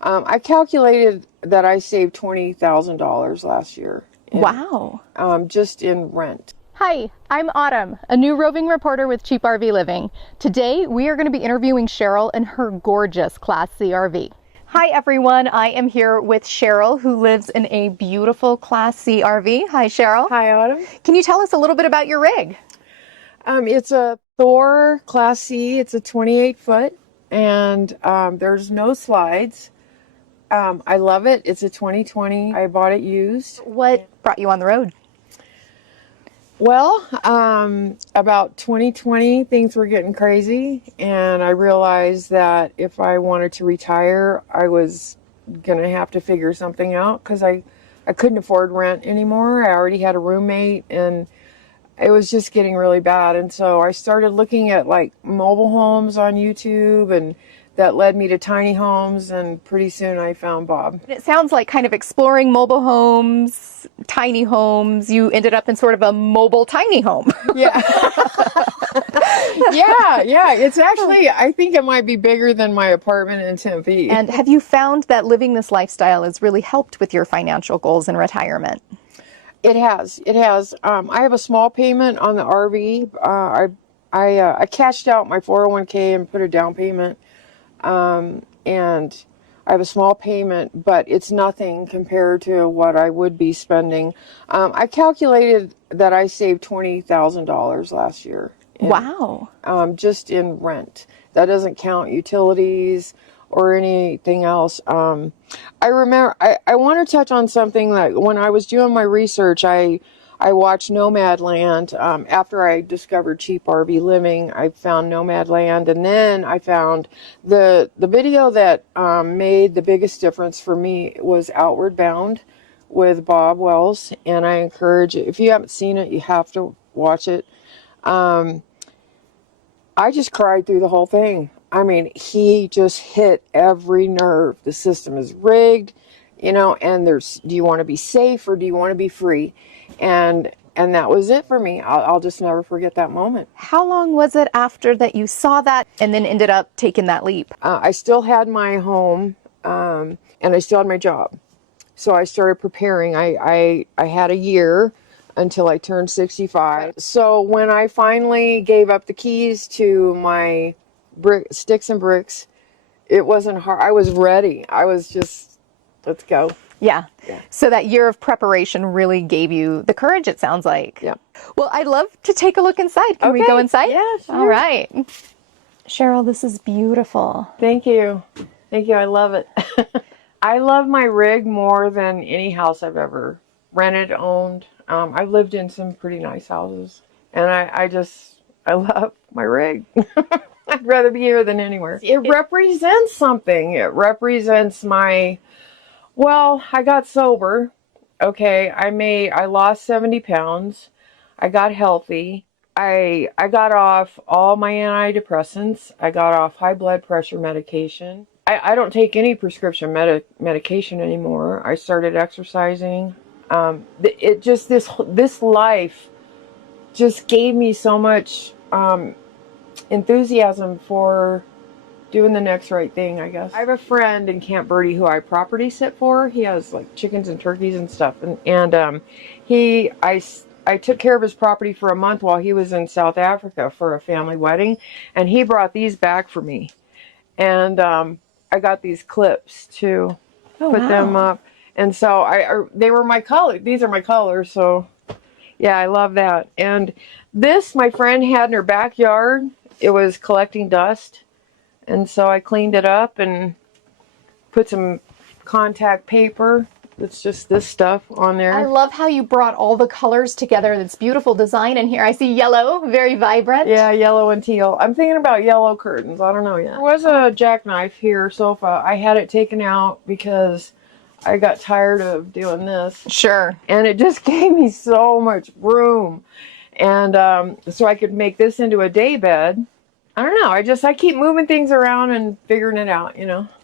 I calculated that I saved $20,000 last year. Wow. Just in rent. Hi, I'm Autumn, a new roving reporter with CheapRVliving. Today, we are going to be interviewing Cheryl in her gorgeous Class C RV. Hi, everyone. I am here with Cheryl, who lives in a beautiful Class C RV. Hi, Cheryl. Hi, Autumn. Can you tell us a little bit about your rig? It's a Thor Class C. It's a 28-foot, and there's no slides. I love it. It's a 2020. I bought it used. What brought you on the road? Well, about 2020, things were getting crazy, and I realized that if I wanted to retire, I was going to have to figure something out because I couldn't afford rent anymore. I already had a roommate, and it was just getting really bad. And so I started looking at like mobile homes on YouTube, and that led me to tiny homes, and pretty soon I found Bob. It sounds like kind of exploring mobile homes, tiny homes. You ended up in sort of a mobile tiny home. Yeah. yeah. It's actually, I think it might be bigger than my apartment in Tempe. And have you found that living this lifestyle has really helped with your financial goals in retirement? It has. I have a small payment on the RV. I cashed out my 401k and put a down payment. And I have a small payment, but it's nothing compared to what I would be spending. I calculated that I saved $20,000 last year. Wow. Just in rent. That doesn't count utilities or anything else. I remember, I want to touch on something that when I was doing my research, I watched Nomadland. After I discovered CheapRVliving, I found Nomadland, and then I found the video that made the biggest difference for me was Outward Bound with Bob Wells, and I encourage it. If you haven't seen it, you have to watch it. I just cried through the whole thing. I mean, he just hit every nerve. The system is rigged, and do you want to be safe or do you want to be free? And that was it for me. I'll just never forget that moment. How long was it after that you saw that and then ended up taking that leap? I still had my home, and I still had my job. So I started preparing. I had a year until I turned 65. So when I finally gave up the keys to my sticks and bricks, it wasn't hard. I was ready. I was just, let's go. Yeah. So that year of preparation really gave you the courage, it sounds like. Yeah. Well, I'd love to take a look inside. Can we go inside? Yeah, sure. All right. Cheryl, this is beautiful. Thank you. I love it. I love my rig more than any house I've ever rented, owned. I've lived in some pretty nice houses, and I love my rig. I'd rather be here than anywhere. It represents something. It represents I got sober. Okay. I lost 70 pounds. I got healthy. I got off all my antidepressants. I got off high blood pressure medication. I don't take any prescription medication anymore. I started exercising. This life just gave me so much enthusiasm for doing the next right thing, I guess. I have a friend in Camp Berkey who I property sit for. He has like chickens and turkeys and stuff, and I took care of his property for a month while he was in South Africa for a family wedding, and he brought these back for me, and I got these clips to put them up, and so they were my color. These are my colors, so yeah, I love that. And this my friend had in her backyard. It was collecting dust. And so I cleaned it up and put some contact paper. It's just this stuff on there. I love how you brought all the colors together. This beautiful design in here. I see yellow, very vibrant. Yeah, yellow and teal. I'm thinking about yellow curtains. I don't know yet. There was a jackknife here sofa. I had it taken out because I got tired of doing this. Sure. And it just gave me so much room. And so I could make this into a day bed. I don't know. I keep moving things around and figuring it out,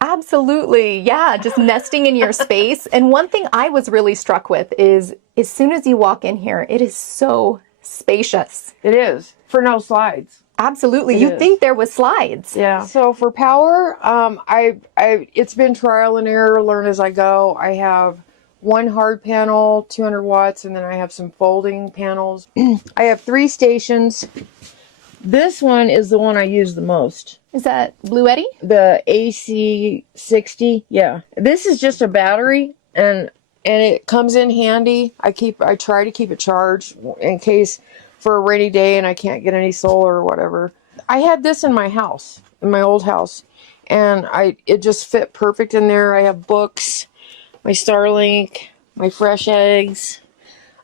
Absolutely. Yeah. Just nesting in your space. And one thing I was really struck with is as soon as you walk in here, it is so spacious. It is. For no slides. Absolutely. You'd think there was slides. Yeah. So for power, it's been trial and error, learn as I go. I have one hard panel, 200 watts, and then I have some folding panels. I have 3 stations. This one is the one I use the most. Is that Bluetti? The AC60. Yeah. This is just a battery, and it comes in handy. I try to keep it charged in case for a rainy day and I can't get any solar or whatever. I had this in my house, in my old house, and it just fit perfect in there. I have books, my Starlink, my fresh eggs.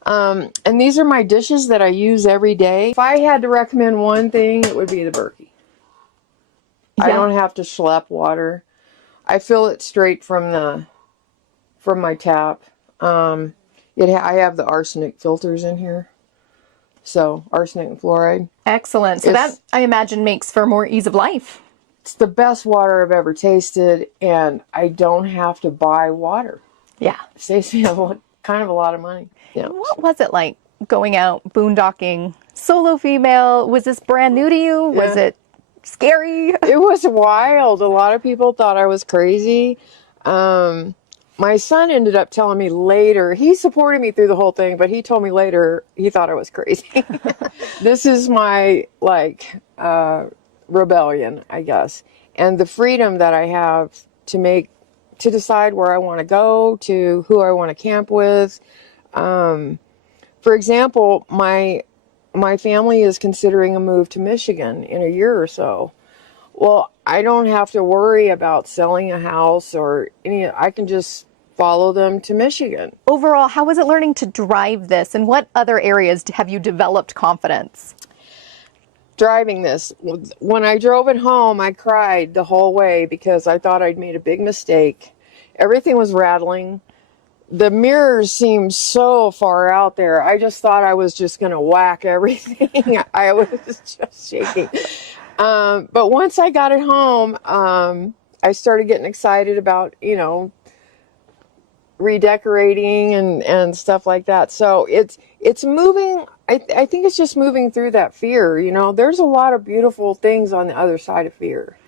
And these are my dishes that I use every day. If I had to recommend one thing, it would be the Berkey. Yeah. I don't have to schlep water. I fill it straight from my tap. I have the arsenic filters in here. So arsenic and fluoride. Excellent. So that, I imagine, makes for more ease of life. It's the best water I've ever tasted, and I don't have to buy water. Yeah. Saves me kind of a lot of money. Yeah. What was it like going out boondocking? Solo female, was this brand new to you? Yeah. Was it scary? It was wild. A lot of people thought I was crazy. My son ended up telling me later, he supported me through the whole thing, but he told me later he thought I was crazy. This is my, rebellion, I guess. And the freedom that I have to decide where I want to go, to who I want to camp with. For example, my family is considering a move to Michigan in a year or so. Well, I don't have to worry about selling a house or I can just follow them to Michigan. Overall, how was it learning to drive this, and what other areas have you developed confidence? Driving this. When I drove it home, I cried the whole way because I thought I'd made a big mistake. Everything was rattling. The mirrors seemed so far out there. I just thought I was just going to whack everything. I was just shaking. But once I got it home, I started getting excited about, redecorating and stuff like that. So it's moving. I think it's just moving through that fear. There's a lot of beautiful things on the other side of fear,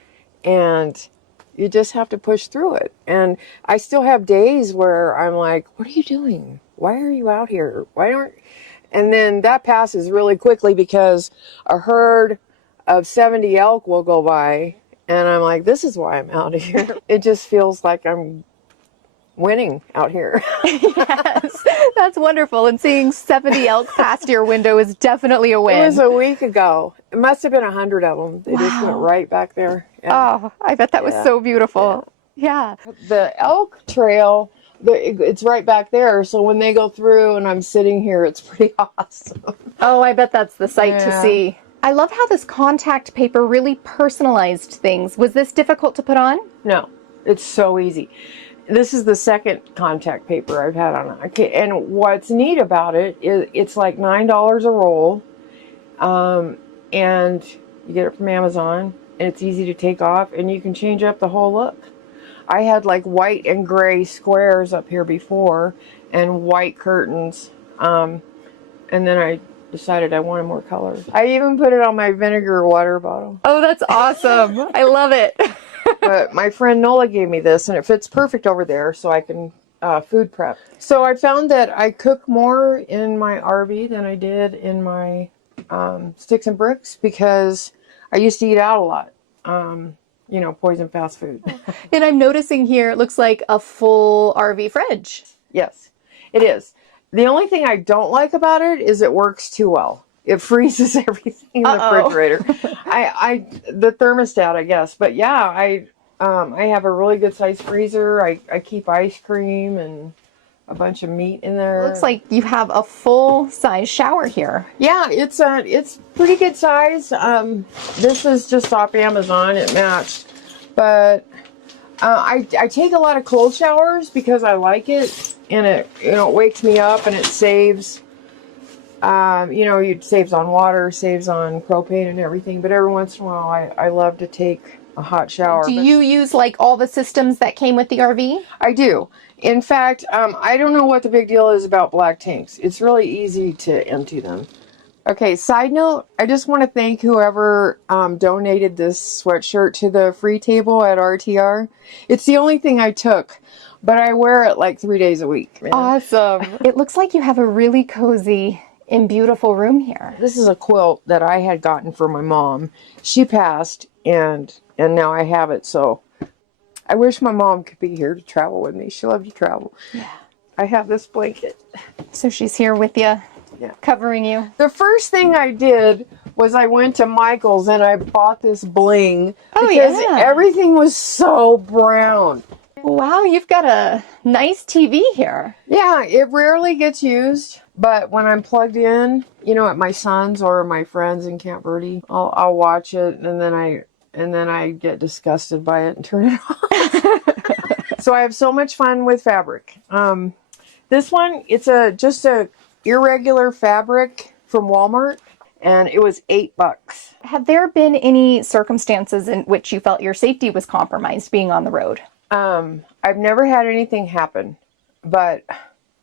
and you just have to push through it. And I still have days where I'm like, what are you doing? Why are you out here? And then that passes really quickly because a herd of 70 elk will go by, and I'm like, this is why I'm out here. It just feels like I'm winning out here. Yes, that's wonderful. And seeing 70 elk past your window is definitely a win. It was a week ago. It must have been 100 of them. They just went right back there. Yeah. Oh, I bet that was so beautiful. Yeah. The elk trail, it's right back there. So when they go through and I'm sitting here, it's pretty awesome. Oh, I bet that's the sight to see. I love how this contact paper really personalized things. Was this difficult to put on? No, it's so easy. This is the second contact paper I've had on it. Okay, and what's neat about it is it's like $9 a roll, and you get it from Amazon, and it's easy to take off, and you can change up the whole look. I had like white and gray squares up here before, and white curtains, and then I decided I wanted more color. I even put it on my vinegar water bottle. Oh, that's awesome. I love it. But my friend Nola gave me this, and it fits perfect over there, so I can food prep. So I found that I cook more in my RV than I did in my sticks and bricks because I used to eat out a lot. Poison fast food. And I'm noticing here, it looks like a full RV fridge. Yes, it is. The only thing I don't like about it is it works too well. It freezes everything in the refrigerator. The thermostat, I guess. But yeah, I have a really good sized freezer. I keep ice cream and a bunch of meat in there. Looks like you have a full size shower here. Yeah, it's pretty good size. This is just off Amazon. It matched, but I take a lot of cold showers because I like it, and it wakes me up and it saves. It saves on water, saves on propane and everything, but every once in a while I love to take a hot shower. Do you use like all the systems that came with the RV? I do. In fact, I don't know what the big deal is about black tanks. It's really easy to empty them. Okay, side note, I just want to thank whoever donated this sweatshirt to the free table at RTR. It's the only thing I took, but I wear it like 3 days a week. Man. Awesome. It looks like you have a really cozy and beautiful room here. This is a quilt that I had gotten for my mom. She passed, and now I have it, so I wish my mom could be here to travel with me. She loved to travel. Yeah. I have this blanket. So she's here with you, Yeah. covering you. The first thing I did was I went to Michael's and I bought this bling because everything was so brown. Wow, you've got a nice TV here. Yeah, it rarely gets used, but when I'm plugged in, you know, at my son's or my friends in Camp Verde, I'll watch it and then I get disgusted by it and turn it off. So I have so much fun with fabric. This one, it's just a irregular fabric from Walmart, and it was $8. Have there been any circumstances in which you felt your safety was compromised being on the road? I've never had anything happen, but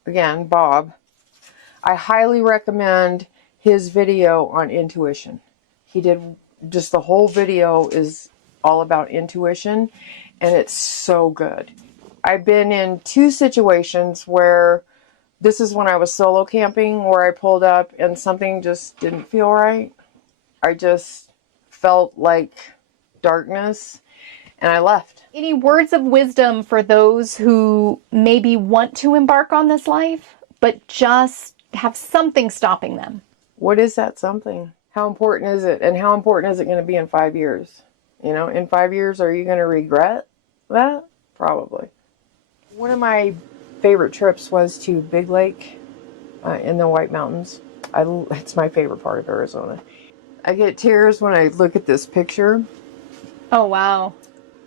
again, Bob, I highly recommend his video on intuition. He did just the whole video is all about intuition, and it's so good. I've been in 2 situations where this is when I was solo camping, where I pulled up and something just didn't feel right. I just felt like darkness, and I left. Any words of wisdom for those who maybe want to embark on this life, but just have something stopping them? What is that something? How important is it? And how important is it going to be in 5 years? You know, in 5 years, are you going to regret that? Probably. One of my favorite trips was to Big Lake in the White Mountains. It's my favorite part of Arizona. I get tears when I look at this picture. Oh, wow.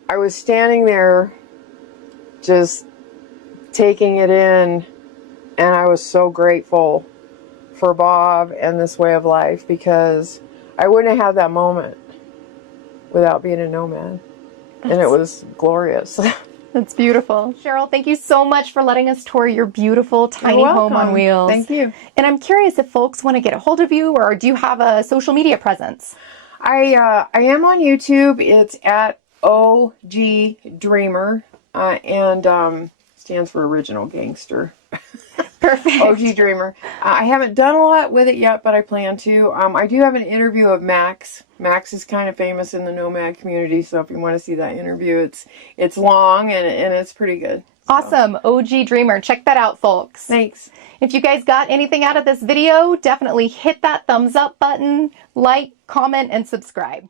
I was standing there just taking it in, and I was so grateful for Bob and this way of life, because I wouldn't have had that moment without being a nomad. And it was glorious. That's beautiful. Cheryl, thank you so much for letting us tour your beautiful tiny home on wheels. Thank you. And I'm curious if folks want to get a hold of you, or do you have a social media presence? I am on YouTube. It's at OG Dreamer, and stands for Original Gangster. Perfect. OG Dreamer. I haven't done a lot with it yet, but I plan to. I do have an interview of Max. Max is kind of famous in the nomad community, so if you want to see that interview, it's long and it's pretty good. Awesome. OG Dreamer. Check that out, folks. Thanks. If you guys got anything out of this video, definitely hit that thumbs up button, like, comment, and subscribe.